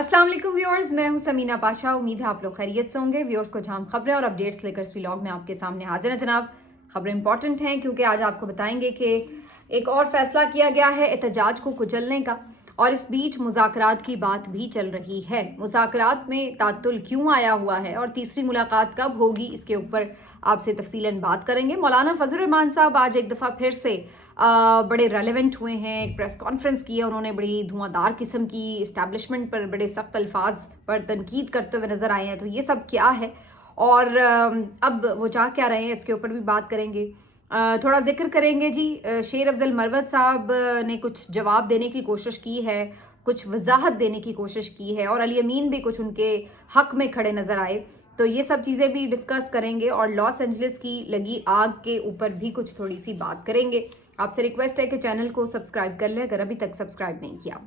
अस्सलाम वालेकुम व्यूअर्स, मैं हूं समीना पाशा। उम्मीद है आप लोग खैरियत से होंगे। व्यूअर्स को जहां खबरें और अपडेट्स लेकर इस व्लॉग में आपके सामने हाजिर है जनाब। खबरें इंपॉर्टेंट हैं क्योंकि आज आपको बताएंगे कि एक और फैसला किया गया है एहतजाज को कुचलने का, और इस बीच मुज़ाकरात की बात भी चल रही है। मुज़ाकरात में तातुल क्यों आया हुआ है और तीसरी मुलाकात कब होगी, इसके ऊपर आपसे तफसीलन बात करेंगे। मौलाना फजल रहमान साहब आज एक दफ़ा फिर से बड़े रेलेवेंट हुए हैं। एक प्रेस कॉन्फ्रेंस की है उन्होंने, बड़ी धुआंधार किस्म की, इस्टेब्लिशमेंट पर बड़े सख्त अल्फाज पर तनकीद करते हुए नज़र आए हैं। तो ये सब क्या है और अब वो चाह क्या रहे हैं, इसके ऊपर भी बात करेंगे। थोड़ा जिक्र करेंगे जी। शेर अफजल मरवत साहब ने कुछ जवाब देने की कोशिश की है, कुछ वजाहत देने की कोशिश की है, और अली अमीन भी कुछ उनके हक में खड़े नज़र आए। तो ये सब चीज़ें भी डिस्कस करेंगे और लॉस एंजलिस की लगी आग के ऊपर भी कुछ थोड़ी सी बात करेंगे। आपसे रिक्वेस्ट है कि चैनल को सब्सक्राइब कर लें अगर अभी तक सब्सक्राइब नहीं किया।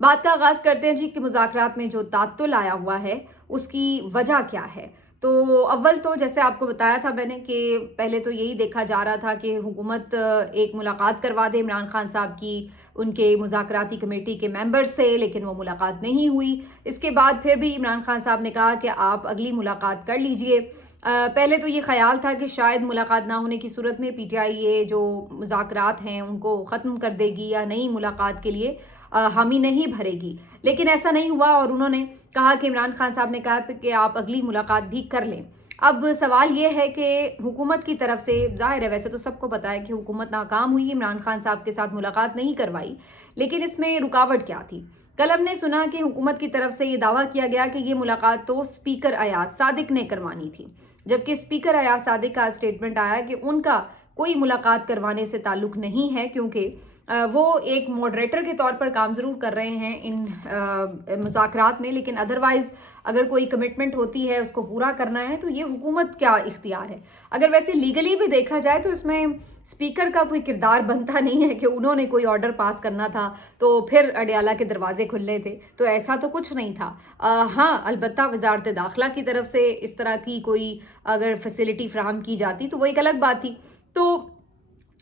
बात का आगाज करते हैं जी कि मुज़ाकरात में जो तात्तुल आया हुआ है उसकी वजह क्या है। तो अव्वल तो जैसे आपको बताया था मैंने कि पहले तो यही देखा जा रहा था कि हुकूमत एक मुलाकात करवा दे इमरान खान साहब की उनके मुज़ाकराती कमेटी के मेंबर से, लेकिन वो मुलाकात नहीं हुई। इसके बाद फिर भी इमरान खान साहब ने कहा कि आप अगली मुलाकात कर लीजिए। पहले तो ये ख्याल था कि शायद मुलाकात ना होने की सूरत में पीटीआई ये जो मुज़ाकरात हैं उनको ख़त्म कर देगी या नई मुलाकात के लिए हामी नहीं भरेगी, लेकिन ऐसा नहीं हुआ और उन्होंने कहा कि इमरान खान साहब ने कहा कि आप अगली मुलाकात भी कर लें। अब सवाल ये है कि हुकूमत की तरफ से, जाहिर है वैसे तो सबको पता है कि हुकूमत नाकाम हुई, इमरान खान साहब के साथ मुलाकात नहीं करवाई, लेकिन इसमें रुकावट क्या थी। कल हमने सुना कि हुकूमत की तरफ से ये दावा किया गया कि ये मुलाकात तो स्पीकर अयाज सादिक ने करवानी थी, जबकि स्पीकर अयाज सादिक का स्टेटमेंट आया कि उनका कोई मुलाकात करवाने से ताल्लुक नहीं है, क्योंकि वो एक मॉडरेटर के तौर पर काम ज़रूर कर रहे हैं इन मुज़ाकरात में, लेकिन अदरवाइज़ अगर कोई कमिटमेंट होती है उसको पूरा करना है तो ये हुकूमत क्या इख्तियार है। अगर वैसे लीगली भी देखा जाए तो इसमें स्पीकर का कोई किरदार बनता नहीं है कि उन्होंने कोई ऑर्डर पास करना था तो फिर अडयाला के दरवाजे खुलने थे, तो ऐसा तो कुछ नहीं था। हाँ, अलबत्ता वजारत दाखिला की तरफ से इस तरह की कोई अगर फैसिलिटी फ्राहम की जाती तो वो एक अलग बात थी। तो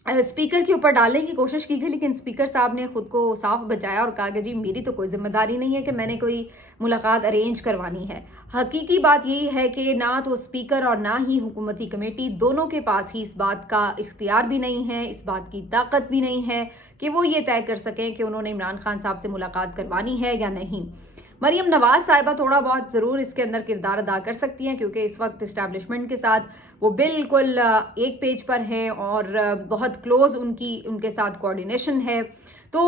स्पीकर के ऊपर डालने की कोशिश की गई, लेकिन स्पीकर साहब ने खुद को साफ बचाया और कहा कि जी मेरी तो कोई जिम्मेदारी नहीं है कि मैंने कोई मुलाकात अरेंज करवानी है। हकीकी बात यही है कि ना तो स्पीकर और ना ही हुकूमती कमेटी, दोनों के पास ही इस बात का इख्तियार भी नहीं है, इस बात की ताकत भी नहीं है कि वो ये तय कर सकें कि उन्होंने इमरान खान साहब से मुलाकात करवानी है या नहीं। मरियम नवाज साहिबा थोड़ा बहुत ज़रूर इसके अंदर किरदार अदा कर सकती हैं, क्योंकि इस वक्त इस्टेब्लिशमेंट के साथ वो बिल्कुल एक पेज पर हैं और बहुत क्लोज उनके साथ कोऑर्डिनेशन है। तो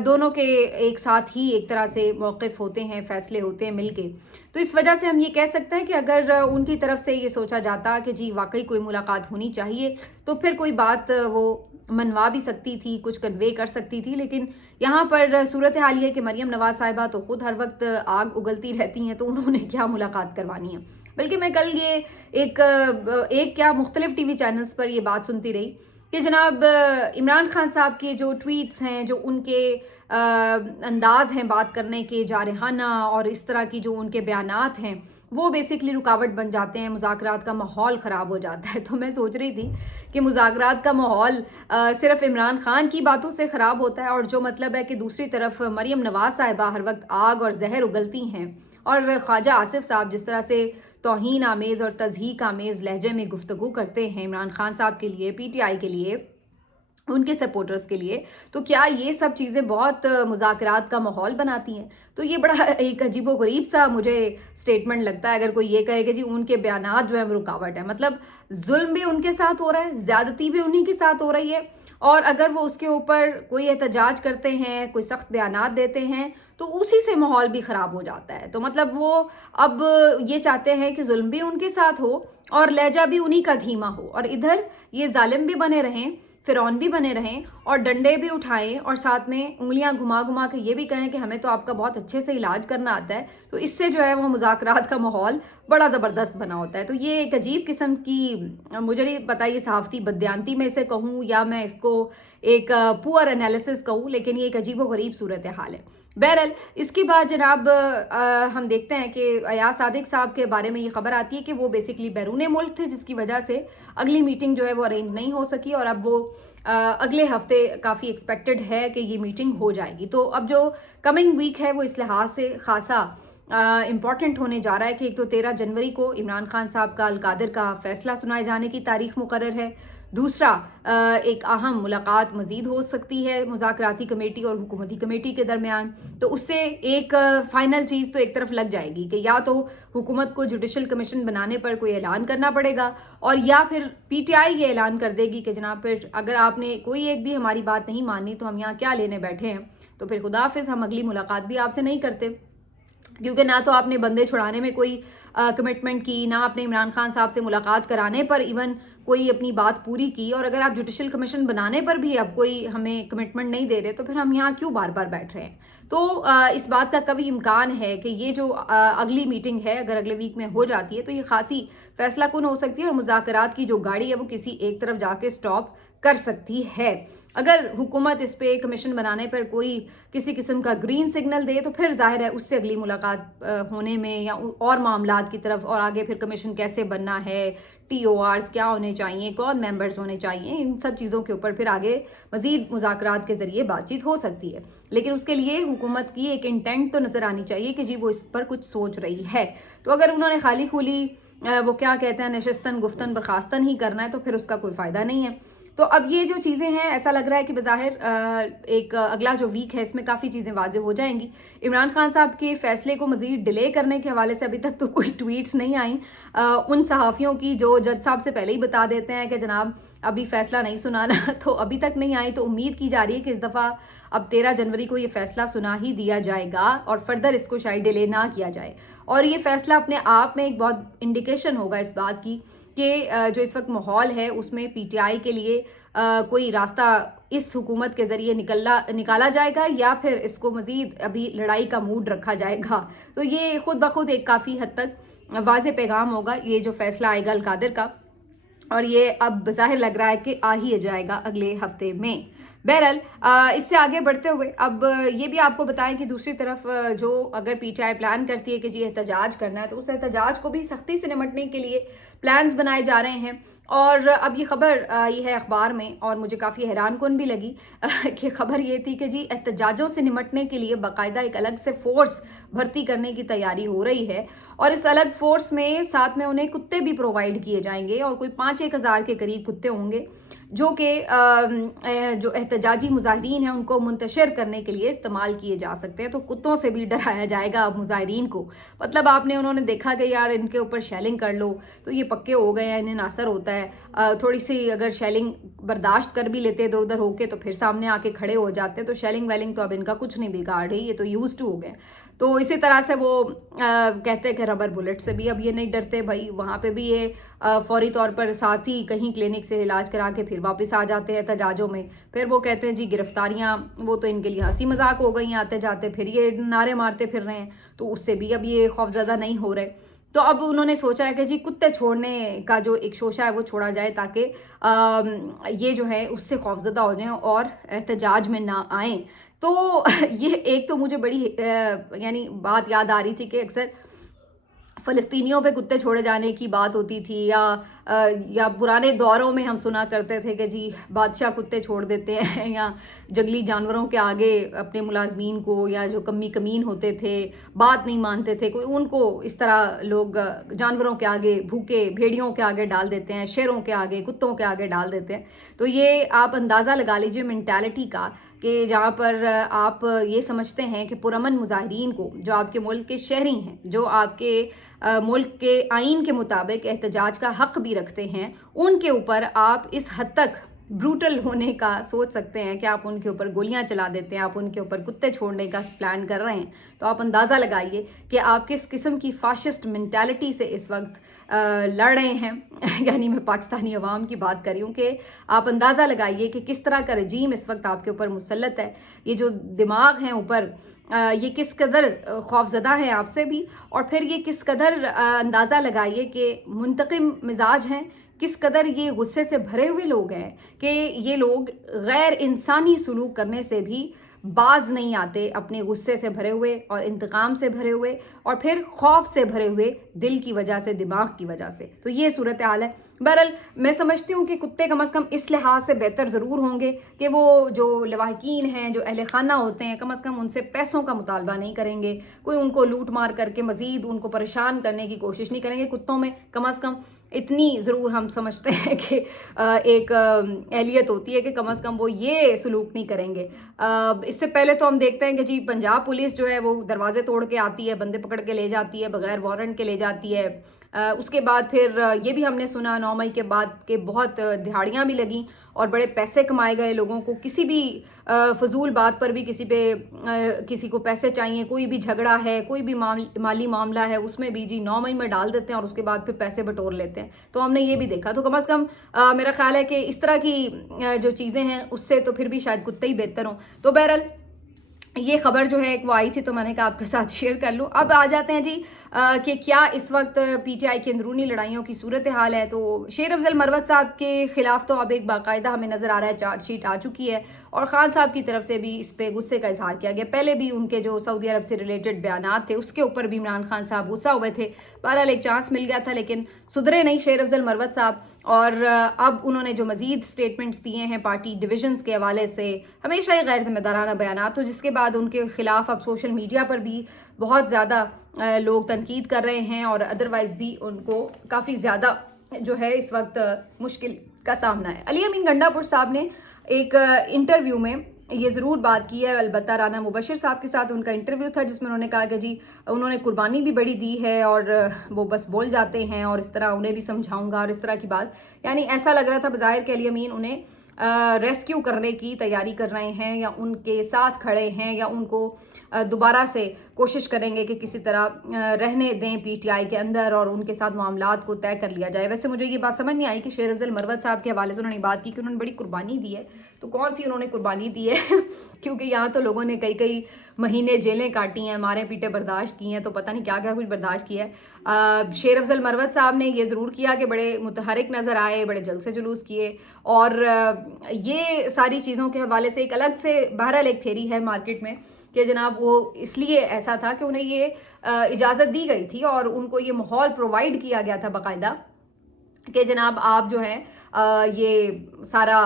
दोनों के एक साथ ही एक तरह से मौक़िफ़ होते हैं, फ़ैसले होते हैं मिलके। तो इस वजह से हम ये कह सकते हैं कि अगर उनकी तरफ से ये सोचा जाता कि जी वाकई कोई मुलाकात होनी चाहिए तो फिर कोई बात वो मनवा भी सकती थी, कुछ कन्वे कर सकती थी। लेकिन यहाँ पर सूरत हाल ये है कि मरियम नवाज साहिबा तो खुद हर वक्त आग उगलती रहती हैं, तो उन्होंने क्या मुलाकात करवानी है। बल्कि मैं कल ये एक क्या मुख्तलिफ टीवी चैनल्स पर ये बात सुनती रही कि जनाब इमरान खान साहब के जो ट्वीट्स हैं, जो उनके अंदाज हैं बात करने के जारहाना, और इस तरह की जो उनके बयानात हैं, वो बेसिकली रुकावट बन जाते हैं, मुज़ाकरात का माहौल ख़राब हो जाता है। तो मैं सोच रही थी कि मुज़ाकरात का माहौल सिर्फ इमरान खान की बातों से ख़राब होता है, और जो मतलब है कि दूसरी तरफ मरियम नवाज साहिबा हर वक्त आग और जहर उगलती हैं, और ख्वाजा आसिफ साहब जिस तरह से तौहीन आमेज़ और तज़हीक आमेज़ लहजे में गुफ्तगू करते हैं इमरान खान साहब के लिए, पीटीआई के लिए, उनके सपोर्टर्स के लिए, तो क्या ये सब चीज़ें बहुत मुज़ाकरात का माहौल बनाती हैं। तो ये बड़ा एक अजीबोगरीब सा मुझे स्टेटमेंट लगता है अगर कोई ये कहे कि जी उनके बयानात जो है वो रुकावट है। मतलब जुल्म भी उनके साथ हो रहा है, ज़्यादती भी उन्हीं के साथ हो रही है, और अगर वो उसके ऊपर कोई एहतजाज करते हैं, कोई सख्त बयानात देते हैं, तो उसी से माहौल भी ख़राब हो जाता है। तो मतलब वो अब ये चाहते हैं कि जुल्म भी उनके साथ हो और लहजा भी उन्हीं का धीमा हो, और इधर ये जालिम भी बने रहें, फिरौन भी बने रहें, और डंडे भी उठाएं, और साथ में उंगलियां घुमा घुमा के ये भी कहें कि हमें तो आपका बहुत अच्छे से इलाज करना आता है। तो इससे जो है वो मुज़ाकरात का माहौल बड़ा ज़बरदस्त बना होता है। तो ये एक अजीब किस्म की, मुझे नहीं पता ये सहाफ़ती बदयांती में इसे कहूँ या मैं इसको एक पुअर एनालिसिस कहूँ, लेकिन ये एक अजीबोगरीब सूरत हाल है। बहरहाल इसके बाद जनाब हम देखते हैं कि अयाज सादिक साहब के बारे में ये खबर आती है कि वो बेसिकली बैरून मुल्क थे, जिसकी वजह से अगली मीटिंग जो है वो अरेंज नहीं हो सकी, और अब वो अगले हफ्ते काफ़ी एक्सपेक्टेड है कि ये मीटिंग हो जाएगी। तो अब जो कमिंग वीक है वो इस लिहाज से खासा इम्पॉर्टेंट होने जा रहा है कि एक तो 13 जनवरी को इमरान खान साहब का अलकादिर का फैसला सुनाए जाने की तारीख मुकर्रर है। दूसरा, एक अहम मुलाकात मज़ीद हो सकती है मुज़ाकराती कमेटी और हुकूमती कमेटी के दरमियान। तो उससे एक फ़ाइनल चीज़ तो एक तरफ लग जाएगी कि या तो हुकूमत को जुडिशल कमीशन बनाने पर कोई ऐलान करना पड़ेगा, और या फिर PTI ये ऐलान कर देगी कि जनाब फिर अगर आपने कोई एक भी हमारी बात नहीं मानी तो हम यहाँ क्या लेने बैठे हैं, तो फिर खुदा हाफिज़, हम अगली मुलाकात भी आपसे नहीं करते, क्योंकि ना तो आपने बंदे छुड़ाने में कोई कमिटमेंट की, ना आपने इमरान खान साहब से मुलाकात कराने पर इवन कोई अपनी बात पूरी की, और अगर आप जुडिशल कमीशन बनाने पर भी अब कोई हमें कमिटमेंट नहीं दे रहे तो फिर हम यहाँ क्यों बार बार बैठ रहे हैं। तो इस बात का कभी इम्कान है कि ये जो अगली मीटिंग है अगर अगले वीक में हो जाती है तो ये खासी फैसला कुन हो सकती है, और मुज़ाकरात की जो गाड़ी है वो किसी एक तरफ जाके स्टॉप कर सकती है। अगर हुकूमत इस पे कमीशन बनाने पर कोई किसी किस्म का ग्रीन सिग्नल दे तो फिर जाहिर है उससे अगली मुलाकात होने में या और मामलात की तरफ, और आगे फिर कमीशन कैसे बनना है, TORs क्या होने चाहिए, कौन मेंबर्स होने चाहिए, इन सब चीज़ों के ऊपर फिर आगे मज़ीद मुज़ाकरात के ज़रिए बातचीत हो सकती है। लेकिन उसके लिए हुकूमत की एक इंटेंट तो नज़र आनी चाहिए कि जी वो इस पर कुछ सोच रही है। तो अगर उन्होंने खाली खुली वो क्या कहते हैं नशिस्तन गुफ्तन बर्खास्तन ही करना है तो फिर उसका कोई फ़ायदा नहीं है। तो अब ये जो चीज़ें हैं ऐसा लग रहा है कि बज़ाहिर एक अगला जो वीक है इसमें काफ़ी चीज़ें वाज़े हो जाएंगी। इमरान खान साहब के फैसले को मज़ीद डिले करने के हवाले से अभी तक तो कोई ट्वीट्स नहीं आई उन सहाफ़ियों की जो जज साहब से पहले ही बता देते हैं कि जनाब अभी फैसला नहीं सुनाना तो अभी तक नहीं आई। तो उम्मीद की जा रही है कि इस दफ़ा अब 13 जनवरी को ये फैसला सुना ही दिया जाएगा और फर्दर इसको शायद डिले ना किया जाए। और ये फैसला अपने आप में एक बहुत इंडिकेशन होगा इस बात की कि जो इस वक्त माहौल है उसमें PTI के लिए कोई रास्ता इस हुकूमत के ज़रिए निकाला जाएगा या फिर इसको मज़ीद अभी लड़ाई का मूड रखा जाएगा। तो ये खुद ब खुद एक काफ़ी हद तक वाज़े पैगाम होगा ये जो फैसला आएगा अलकादिर का, और ये अब ज़ाहिर लग रहा है कि आ ही जाएगा अगले हफ्ते में। बहरहाल इससे आगे बढ़ते हुए अब ये भी आपको बताएं कि दूसरी तरफ जो अगर PTI प्लान करती है कि जी एहतजाज करना है तो उस एहतजाज को भी सख्ती से निपटने के लिए प्लान्स बनाए जा रहे हैं। और अब ये खबर आई है अखबार में और मुझे काफ़ी हैरान कुन भी लगी कि खबर ये थी कि जी एहतजाजों से निपटने के लिए बाकायदा एक अलग से फोर्स भर्ती करने की तैयारी हो रही है, और इस अलग फोर्स में साथ में उन्हें कुत्ते भी प्रोवाइड किए जाएंगे और कोई 5-1 हज़ार के करीब कुत्ते होंगे जो कि जो एहतजाजी मुजाहिरीन हैं उनको मुंतशिर करने के लिए इस्तेमाल किए जा सकते हैं। तो कुत्तों से भी डराया जाएगा अब मुजाहिरीन को। मतलब आपने उन्होंने देखा कि यार इनके ऊपर शेलिंग कर लो तो ये पक्के हो गए हैं, इन्हें नासर होता है, थोड़ी सी अगर शेलिंग बर्दाश्त कर भी लेते इधर उधर होके तो फिर सामने आके खड़े हो जाते हैं। तो शेलिंग वेलिंग तो अब इनका कुछ नहीं बिगाड़ रही, ये तो यूज्ड टू हो गए। तो इसी तरह से वो कहते हैं कि रबर बुलेट से भी अब ये नहीं डरते भाई, वहाँ पे भी ये फौरी तौर पर साथ ही कहीं क्लिनिक से इलाज करा के फिर वापस आ जाते हैं एहतजाजों में। फिर वो कहते हैं जी गिरफ्तारियाँ वो तो इनके लिए हंसी मजाक हो गई, आते जाते फिर ये नारे मारते फिर रहे हैं, तो उससे भी अब ये खौफजदा नहीं हो रहे। तो अब उन्होंने सोचा है कि जी कुत्ते छोड़ने का जो एक शोशा है वो छोड़ा जाए ताकि ये जो है उससे खौफजदा हो जाएं और एहतजाज में ना आएँ। तो ये एक तो मुझे बड़ी यानी बात याद आ रही थी कि अक्सर फ़लस्तीनियों पे कुत्ते छोड़े जाने की बात होती थी, या पुराने दौरों में हम सुना करते थे कि जी बादशाह कुत्ते छोड़ देते हैं या जंगली जानवरों के आगे अपने मुलाजमीन को, या जो कमीन होते थे बात नहीं मानते थे कोई, उनको इस तरह लोग जानवरों के आगे, भूखे भेड़ियों के आगे डाल देते हैं, शेरों के आगे, कुत्तों के आगे डाल देते हैं। तो ये आप अंदाज़ा लगा लीजिए मेंटालिटी का कि जहाँ पर आप ये समझते हैं कि पुरअमन मुजाहिरीन को, जो आपके मुल्क के शहरी हैं, जो आपके मुल्क के आइन के मुताबिक एहतजाज का हक़ भी रखते हैं, उनके ऊपर आप इस हद तक ब्रूटल होने का सोच सकते हैं कि आप उनके ऊपर गोलियां चला देते हैं, आप उनके ऊपर कुत्ते छोड़ने का प्लान कर रहे हैं। तो आप अंदाज़ा लगाइए कि आप किस किस्म की फाशिस्ट मेंटालिटी से इस वक्त लड़ रहे हैं। यानी मैं पाकिस्तानी अवाम की बात कर रही हूँ कि आप अंदाज़ा लगाइए कि किस तरह का रजीम इस वक्त आपके ऊपर मुसल्लत है। ये जो दिमाग हैं ऊपर ये किस कदर खौफजदा है आपसे भी, और फिर ये किस कदर अंदाज़ा लगाइए कि मुंतकिम मिजाज हैं किस कदर ये गुस्से से भरे हुए लोग हैं कि ये लोग गैर इंसानी सलूक करने से भी बाज नहीं आते, अपने गुस्से से भरे हुए और इंतकाम से भरे हुए और फिर खौफ से भरे हुए दिल की वजह से, दिमाग की वजह से। तो ये सूरत हाल है। बहरहाल मैं समझती हूँ कि कुत्ते कम अज़ कम इस लिहाज से बेहतर ज़रूर होंगे कि वो जो लवाहिकीन हैं, जो अहले खाना होते हैं, कम अज़ कम उनसे पैसों का मुतालबा नहीं करेंगे, कोई उनको लूट मार करके मज़ीद उनको परेशान करने की कोशिश नहीं करेंगे। कुत्तों में कम अज़ कम इतनी ज़रूर हम समझते हैं कि एक एहलियत होती है कि कम अज़ कम वो ये सलूक नहीं करेंगे। इससे पहले तो हम देखते हैं कि जी पंजाब पुलिस जो है वो दरवाजे तोड़ के आती है, बंदे पकड़ के ले जाती है, बगैर वारंट के ले जाती है। उसके बाद फिर ये भी हमने सुना 9 मई के बाद के बहुत दिहाड़ियाँ भी लगीं और बड़े पैसे कमाए गए लोगों को। किसी भी फजूल बात पर भी किसी को पैसे चाहिए, कोई भी झगड़ा है, कोई भी माली मामला है, उसमें भी जी 9 मई में डाल देते हैं और उसके बाद फिर पैसे बटोर लेते हैं। तो हमने ये भी देखा। तो कम अज़ कम मेरा ख्याल है कि इस तरह की जो चीज़ें हैं उससे तो फिर भी शायद कुत्ते ही बेहतर हों। तो बहरहाल ये खबर जो है वो आई थी तो मैंने कहा आपके साथ शेयर कर लूँ। अब आ जाते हैं जी कि क्या इस वक्त पीटीआई की अंदरूनी लड़ाइयों की सूरत हाल है। तो शेर अफजल मरवत साहब के ख़िलाफ़ तो अब एक बाकायदा हमें नज़र आ रहा है चार्जशीट आ चुकी है और ख़ान साहब की तरफ से भी इस पर गुस्से का इजहार किया गया। पहले भी उनके जो सऊदी अरब से रिलेटेड बयानात थे उसके ऊपर भी इमरान खान साहब गुस्सा हुए थे। बहरहाल एक चांस मिल गया था लेकिन सुधरे नहीं शेर अफजल मरवत साहब और अब उन्होंने जो मज़ीद स्टेटमेंट्स दिए हैं पार्टी डिविजन्स के हवाले से, हमेशा ही गैर जिम्मेदाराना बयानात, तो जिसके बाद उनके ख़िलाफ़ अब सोशल मीडिया पर भी बहुत ज़्यादा लोग तनकीद कर रहे हैं और अदरवाइज़ भी उनको काफ़ी ज़्यादा जो है इस वक्त मुश्किल का सामना है। अली अमीन गंडापुर साहब ने एक इंटरव्यू में ये ज़रूर बात की है, अलबत्ता राना मुबशिर साहब के साथ उनका इंटरव्यू था जिसमें उन्होंने कहा कि जी उन्होंने कुर्बानी भी बड़ी दी है और वो बस बोल जाते हैं और इस तरह उन्हें भी समझाऊंगा और इस तरह की बात, यानी ऐसा लग रहा था बज़ाहिर के अली अमीन उन्हें रेस्क्यू करने की तैयारी कर रहे हैं या उनके साथ खड़े हैं या उनको दोबारा से कोशिश करेंगे कि किसी तरह रहने दें पीटीआई के अंदर और उनके साथ मामलात को तय कर लिया जाए। वैसे मुझे ये बात समझ नहीं आई कि शेर अफजल मरवत साहब के हवाले से उन्होंने बात की कि उन्होंने बड़ी कुर्बानी दी है, तो कौन सी उन्होंने कुर्बानी दी है क्योंकि यहाँ तो लोगों ने कई महीने जेलें काटी हैं, मारे पीटे बर्दाश्त की हैं, तो पता नहीं क्या क्या कुछ बर्दाश्त किया है। शेर अफजल मरवत साहब ने ये ज़रूर किया कि बड़े मुतहरिक नज़र आए, बड़े जलसे जुलूस किए और ये सारी चीज़ों के हवाले से एक अलग से बहरहाल एक थ्योरी है मार्केट में कि जनाब वो इसलिए ऐसा था कि उन्हें ये इजाज़त दी गई थी और उनको ये माहौल प्रोवाइड किया गया था बाकायदा कि जनाब आप जो है ये सारा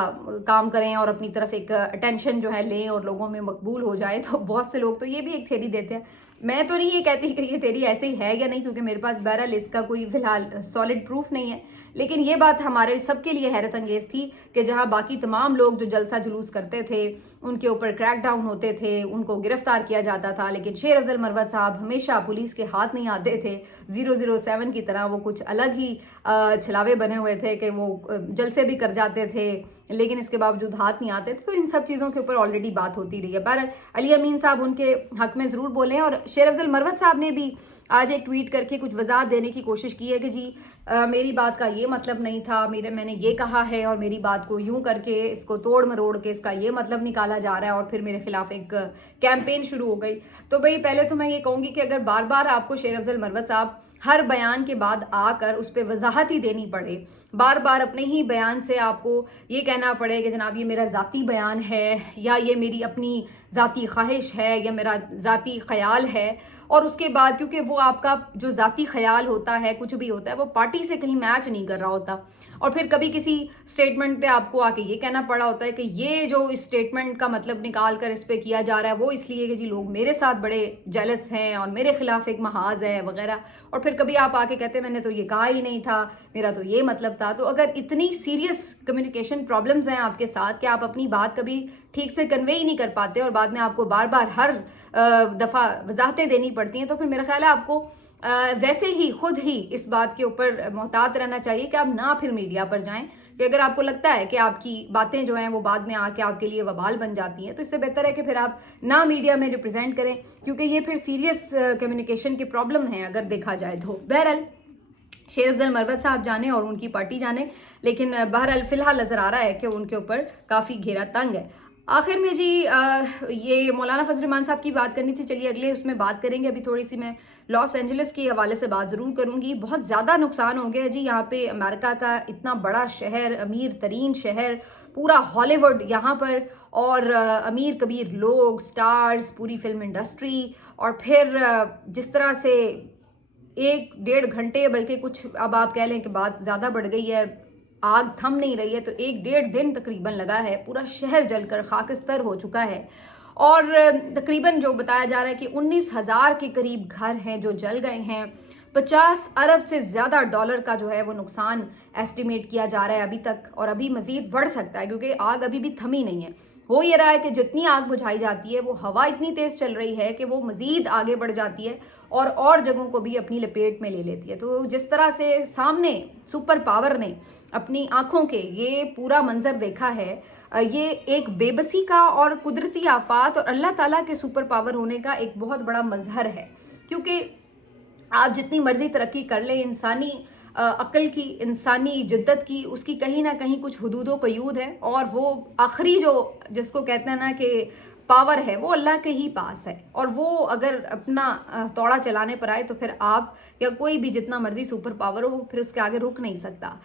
काम करें और अपनी तरफ एक अटेंशन जो है लें और लोगों में मकबूल हो जाए। तो बहुत से लोग तो ये भी एक थ्योरी देते हैं। मैं तो नहीं ये कहती कि ये थ्योरी ऐसे ही है या नहीं, क्योंकि मेरे पास बहरहाल इसका कोई फिलहाल सॉलिड प्रूफ नहीं है, लेकिन ये बात हमारे सबके लिए हैरत अंगेज़ थी कि जहां बाकी तमाम लोग जो जलसा जुलूस करते थे उनके ऊपर क्रैक डाउन होते थे, उनको गिरफ्तार किया जाता था, लेकिन शेर अफजल मरवत साहब हमेशा पुलिस के हाथ नहीं आते थे। 007 की तरह वो कुछ अलग ही छलावे बने हुए थे कि वो जलसे भी कर जाते थे लेकिन इसके बावजूद हाथ नहीं आते थे। तो इन सब चीज़ों के ऊपर ऑलरेडी बात होती रही है। बहरहाल अली अमीन साहब उनके हक में ज़रूर बोले और शेर अफजल मरवत साहब ने भी आज एक ट्वीट करके कुछ वजाहत देने की कोशिश की है कि जी मेरी बात का ये मतलब नहीं था, मैंने ये कहा है और मेरी बात को यूं करके इसको तोड़ मरोड़ के इसका ये मतलब निकाला जा रहा है और फिर मेरे खिलाफ एक कैंपेन शुरू हो गई। तो भाई पहले तो मैं ये कहूँगी कि अगर बार बार आपको शेर अफजल मरवत साहब हर बयान के बाद आकर उस पर वजाहत ही देनी पड़े, बार बार अपने ही बयान से आपको ये कहना पड़े कि जनाब ये मेरा ज़ाती बयान है या ये मेरी अपनी ज़ाती ख्वाहिश है या मेरा ज़ाती ख्याल है, और उसके बाद क्योंकि वो आपका जो ज़ाती ख्याल होता है कुछ भी होता है वो पार्टी से कहीं मैच नहीं कर रहा होता, और फिर कभी किसी स्टेटमेंट पे आपको आके ये कहना पड़ा होता है कि ये जो इस स्टेटमेंट का मतलब निकाल कर इस पे किया जा रहा है वो इसलिए कि जी लोग मेरे साथ बड़े जेलस हैं और मेरे खिलाफ एक महाज है वगैरह, और फिर कभी आप आके कहते हैं मैंने तो ये कहा ही नहीं था, मेरा तो ये मतलब था। तो अगर इतनी सीरियस कम्युनिकेशन प्रॉब्लम्स हैं आपके साथ कि आप अपनी बात कभी ठीक से कन्वे ही नहीं कर पाते और बाद में आपको बार बार हर दफ़ा वजाहतें देनी पड़ती हैं, तो फिर मेरा ख्याल है आपको वैसे ही खुद ही इस बात के ऊपर मोहतात रहना चाहिए कि आप ना फिर मीडिया पर जाएं, कि अगर आपको लगता है कि आपकी बातें जो हैं वो बाद में आके आपके लिए वबाल बन जाती हैं तो इससे बेहतर है कि फिर आप ना मीडिया में रिप्रेजेंट करें, क्योंकि ये फिर सीरियस कम्युनिकेशन की प्रॉब्लम है अगर देखा जाए तो। बहरहाल शेर अफजल मरवत साहब जाने और उनकी पार्टी जाने, लेकिन बहरहाल फिलहाल नज़र आ रहा है कि उनके ऊपर काफ़ी घेरा तंग है। आखिर में जी ये मौलाना फजल रहमान साहब की बात करनी थी, चलिए अगले उसमें बात करेंगे। अभी थोड़ी सी मैं लॉस एंजलिस के हवाले से बात ज़रूर करूंगी। बहुत ज़्यादा नुकसान हो गया जी यहाँ पे। अमेरिका का इतना बड़ा शहर, अमीर तरीन शहर, पूरा हॉलीवुड यहाँ पर, और अमीर कबीर लोग, स्टार्स, पूरी फिल्म इंडस्ट्री, और फिर जिस तरह से 1-1.5 घंटे, बल्कि कुछ अब आप कह लें कि बात ज़्यादा बढ़ गई है, आग थम नहीं रही है, तो 1-1.5 दिन तकरीबन लगा है। पूरा शहर जलकर खाकस्तर हो चुका है, और तकरीबन जो बताया जा रहा है कि 19,000 के करीब घर हैं जो जल गए हैं। 50 अरब से ज़्यादा डॉलर का जो है वो नुकसान एस्टिमेट किया जा रहा है अभी तक, और अभी मज़ीद बढ़ सकता है क्योंकि आग अभी भी थमी नहीं है। हो ये रहा है कि जितनी आग बुझाई जाती है वो हवा इतनी तेज़ चल रही है कि वो मज़ीद आगे बढ़ जाती है और जगहों को भी अपनी लपेट में ले लेती है। तो जिस तरह से सामने सुपर पावर ने अपनी आंखों के ये पूरा मंजर देखा है, ये एक बेबसी का और कुदरती आफात और अल्लाह ताला के सुपर पावर होने का एक बहुत बड़ा मजहर है। क्योंकि आप जितनी मर्जी तरक्की कर लें, इंसानी अक्ल की, इंसानी जिद्दत की, उसकी कहीं ना कहीं कुछ हुदूदो क़यूद है, और वो आखिरी जो जिसको कहते हैं ना कि पावर है, वो अल्लाह के ही पास है। और वो अगर अपना तौड़ा चलाने पर आए तो फिर आप या कोई भी जितना मर्जी सुपर पावर हो, फिर उसके आगे रुक नहीं सकता।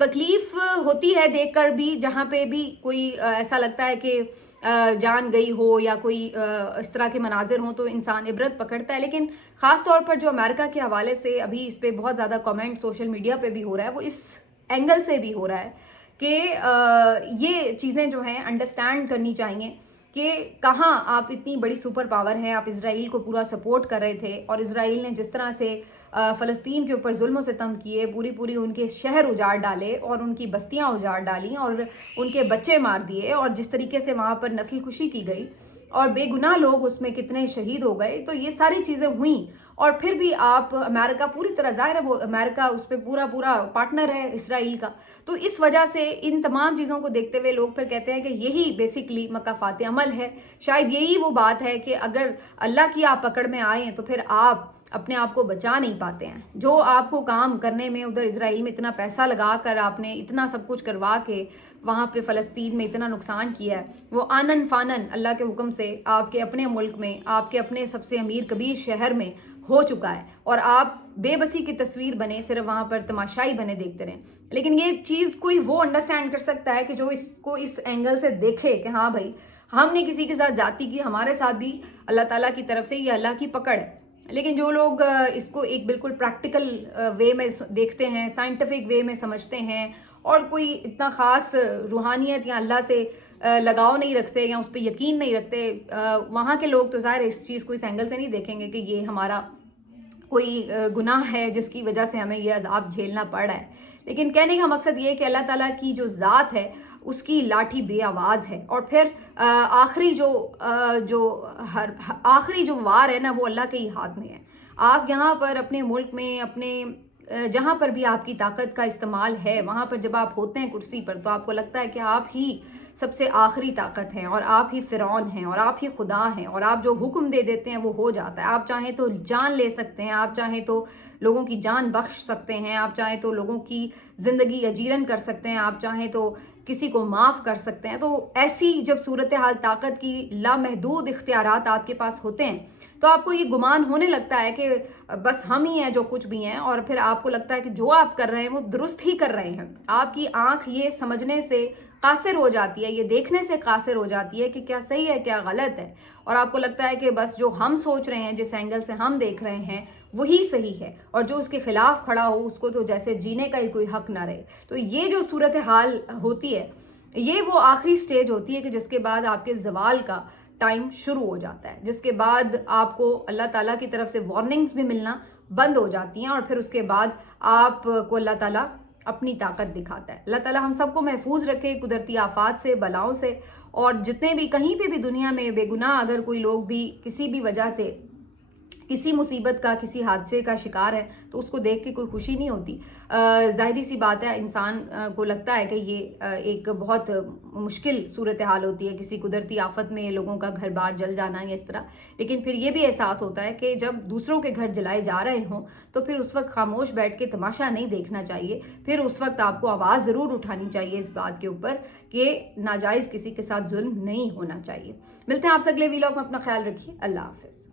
तकलीफ होती है देखकर भी, जहाँ पे भी कोई ऐसा लगता है कि जान गई हो या कोई इस तरह के मनाजिर हों, तो इंसान इबरत पकड़ता है। लेकिन ख़ास तौर पर जो अमेरिका के हवाले से अभी इस पर बहुत ज़्यादा कमेंट सोशल मीडिया पे भी हो रहा है, वो इस एंगल से भी हो रहा है कि ये चीज़ें जो हैं अंडरस्टैंड करनी चाहिए कि कहाँ आप इतनी बड़ी सुपर पावर हैं। आप इजराइल को पूरा सपोर्ट कर रहे थे, और इजराइल ने जिस तरह से फ़लस्तीन के ऊपर जुल्म सितम किए, पूरी उनके शहर उजाड़ डाले और उनकी बस्तियां उजाड़ डाली और उनके बच्चे मार दिए, और जिस तरीके से वहाँ पर नस्ल खुशी की गई और बेगुनाह लोग उसमें कितने शहीद हो गए, तो ये सारी चीज़ें हुई। और फिर भी आप अमेरिका पूरी तरह, ज़ाहिर है वो अमेरिका उस पर पूरा पार्टनर है इसराइल का, तो इस वजह से इन तमाम चीज़ों को देखते हुए लोग फिर कहते हैं कि यही बेसिकली मकाफात अमल है। शायद यही वो बात है कि अगर अल्लाह की आप पकड़ में आए तो फिर आप अपने आप को बचा नहीं पाते हैं। जो आपको काम करने में उधर इजराइल में इतना पैसा लगा कर आपने इतना सब कुछ करवा के वहाँ पे फ़लस्तीन में इतना नुकसान किया है, वो आनन फानन अल्लाह के हुक्म से आपके अपने मुल्क में, आपके अपने सबसे अमीर कबीर शहर में हो चुका है, और आप बेबसी की तस्वीर बने, सिर्फ वहाँ पर तमाशाई बने देखते रहें। लेकिन ये चीज़ कोई वो अंडरस्टैंड कर सकता है कि जो इसको इस एंगल से देखे कि हाँ भाई, हमने किसी के साथ जाति की, हमारे साथ भी अल्लाह ताला की तरफ से ये अल्लाह की पकड़ है। लेकिन जो लोग इसको एक बिल्कुल प्रैक्टिकल वे में देखते हैं, साइंटिफिक वे में समझते हैं, और कोई इतना ख़ास रूहानियत या अल्लाह से लगाव नहीं रखते या उस पर यकीन नहीं रखते, वहाँ के लोग तो ज़ाहिर इस चीज़ को इस एंगल से नहीं देखेंगे कि ये हमारा कोई गुनाह है जिसकी वजह से हमें ये अजाब झेलना पड़ रहा है। लेकिन कहने का मकसद ये है कि अल्लाह ताला की जो ज़ात है उसकी लाठी बेआवाज़ है, और फिर आखिरी जो वार है ना, वो अल्लाह के ही हाथ में है। आप यहाँ पर अपने मुल्क में, अपने जहाँ पर भी आपकी ताकत का इस्तेमाल है, वहाँ पर जब आप होते हैं कुर्सी पर, तो आपको लगता है कि आप ही सबसे आखिरी ताकत हैं, और आप ही फ़िरौन हैं, और आप ही खुदा हैं, और आप जो हुक्म दे देते हैं वो हो जाता है। आप चाहें तो जान ले सकते हैं, आप चाहें तो लोगों की जान बख्श सकते हैं, आप चाहें तो लोगों की ज़िंदगी अजीरन कर सकते हैं, आप चाहें तो किसी को माफ़ कर सकते हैं। तो ऐसी जब सूरत हाल, ताकत की लामहदूद इख्तियारात आपके पास होते हैं, तो आपको ये गुमान होने लगता है कि बस हम ही हैं जो कुछ भी हैं, और फिर आपको लगता है कि जो आप कर रहे हैं वो दुरुस्त ही कर रहे हैं। आपकी आंख ये समझने से कासिर हो जाती है, ये देखने से कासिर हो जाती है कि क्या सही है क्या गलत है, और आपको लगता है कि बस जो हम सोच रहे हैं, जिस एंगल से हम देख रहे हैं, वही सही है, और जो उसके खिलाफ खड़ा हो उसको तो जैसे जीने का ही कोई हक ना रहे। तो ये जो सूरत हाल होती है, ये वो आखिरी स्टेज होती है कि जिसके बाद आपके ज़वाल का टाइम शुरू हो जाता है, जिसके बाद आपको अल्लाह ताला की तरफ से वार्निंग्स भी मिलना बंद हो जाती हैं, और फिर उसके बाद आपको अल्लाह ताला अपनी ताकत दिखाता है। अल्लाह ताला हम सबको महफूज रखे कुदरती आफात से, बलाओं से, और जितने भी कहीं पे भी दुनिया में बेगुनाह अगर कोई लोग भी किसी भी वजह से किसी मुसीबत का, किसी हादसे का शिकार है तो उसको देख के कोई खुशी नहीं होती। ज़ाहिर सी बात है, इंसान को लगता है कि ये एक बहुत मुश्किल सूरत हाल होती है, किसी कुदरती आफत में लोगों का घर बार जल जाना या इस तरह। लेकिन फिर ये भी एहसास होता है कि जब दूसरों के घर जलाए जा रहे हों तो फिर उस वक्त खामोश बैठ के तमाशा नहीं देखना चाहिए, फिर उस वक्त आपको आवाज़ ज़रूर उठानी चाहिए इस बात के ऊपर कि नाजायज़ किसी के साथ जुल्म नहीं होना चाहिए। मिलते हैं आपसे अगले वीलॉग में, अपना ख्याल रखिए, अल्लाह हाफ़िज़।